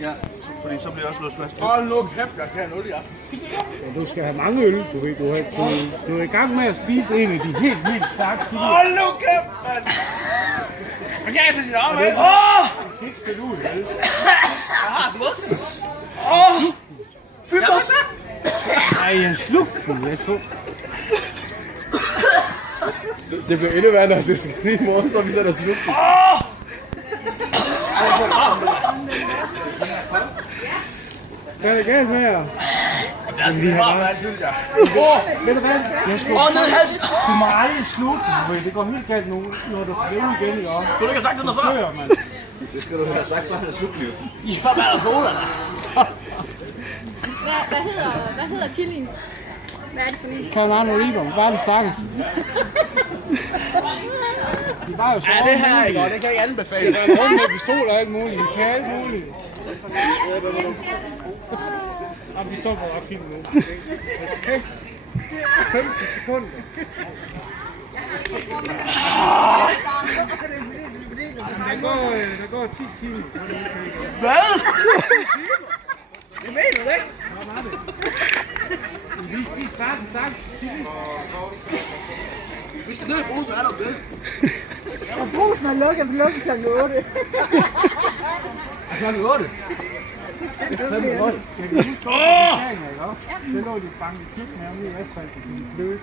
Ja, fordi så bliver jeg også låst fast. Hold nu kæft, jeg kan nu det, ja. Du skal have mange øl, du er i gang med at spise en af de helt stærke kilo. Hold nu kæft, mand! Jeg kan til din arm, mand. Du skal ikke spille ud, vel? Fy for Ej, jeg slugte den, jeg tror. Det bliver endnu værre, når jeg skal lige i morgen, så vi sætter slugt. Hvad er det galt med jer? Det er bare, hvad synes jeg. Ved du hvad? Jeg skulle... Ned i halsen. Du må aldrig slutte den, for det går helt galt nu, når du skal ud igen, ikke? Kunne du ikke have sagt det noget før? Før, mand. Det skal du have sagt, før han er slut, jo. I har været gode, eller? Hvad hedder chilien? Hvad er det for en? Carolina Reaper, bare den stakkelse. De var jo så Ja, det her er ikke godt. Det kan jeg ikke anbefale. Der er rundt med pistol og alt muligt. Vi kan alt muligt. Og vi stopper op film nu. Okay. 15 sekunder. Der går 10 timer. Hvad? Det mener du ikke? Hvad var det? Vi starter sagt. Vi skal ned i brusen, er der det? Og brusen er lukket, vi lukker kl. 8. Klokken 8. Det er fandme godt. Jeg kan huske, at det lå de banket kæft med ham i asfalten, så de bløde.